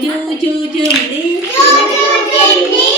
啾啾啾零，啾啾啾零。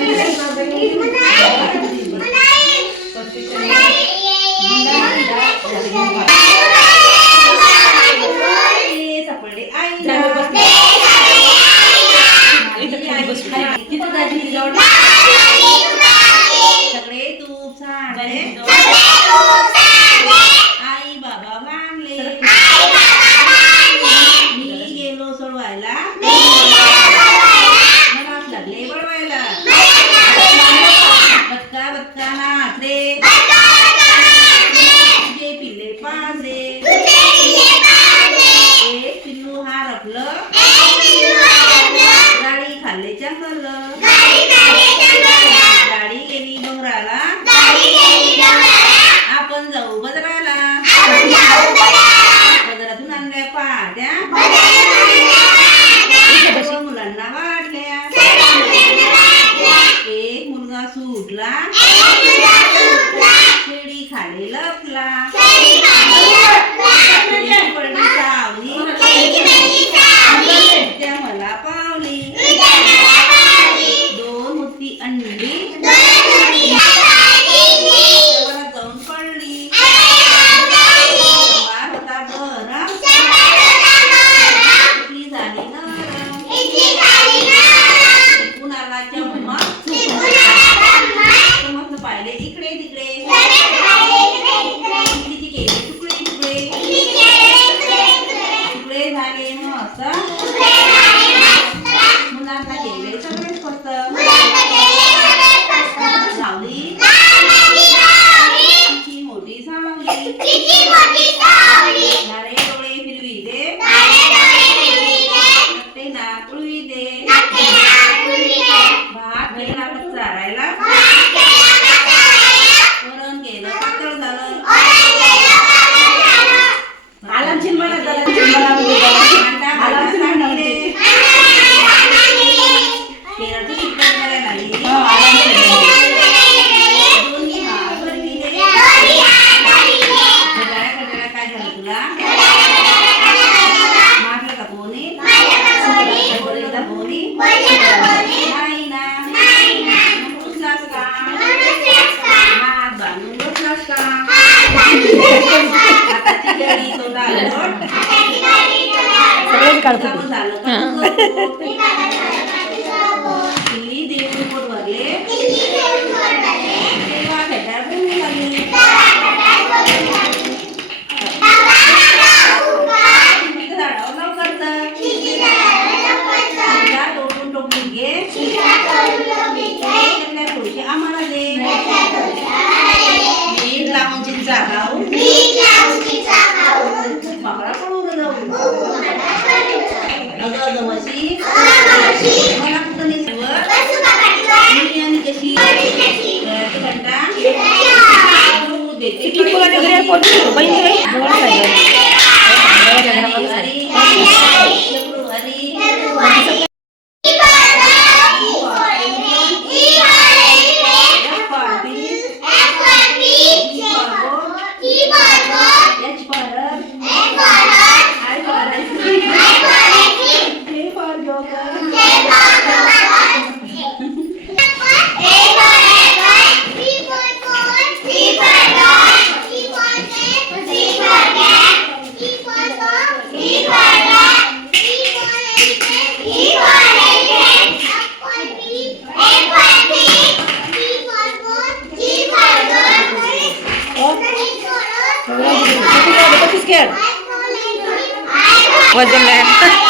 Ai, Banana! Estamos dando. con của bánh thế Wonderland.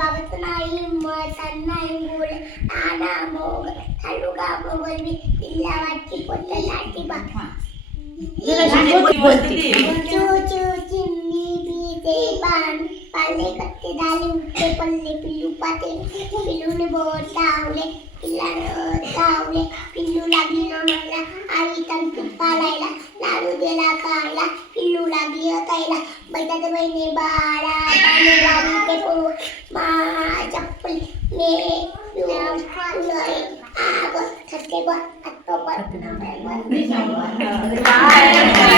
ഭവത്തുനായി തന്നായും കൂടെ നാടാ Mocha തള്ളുക മോകൽവി ഇല്ലാവാക്കി കൊല്ലലാക്കി పల్లె కత్తి దాలి ఉంటే పల్లె పిల్లు పతే పిల్లుని పోతావులే పిల్లను పోతావులే పిల్లు లగ్గిన మళ్ళా అవి తను పిప్పాలైలా నాడు గెలా కాయలా पिल्लू लागली ताईला मैदाने बहिणी बाळा गावी पळू माझ्या पुल मे आग सप्टेंबर ऑक्टोबर नोव्हेंबर डिसेंबर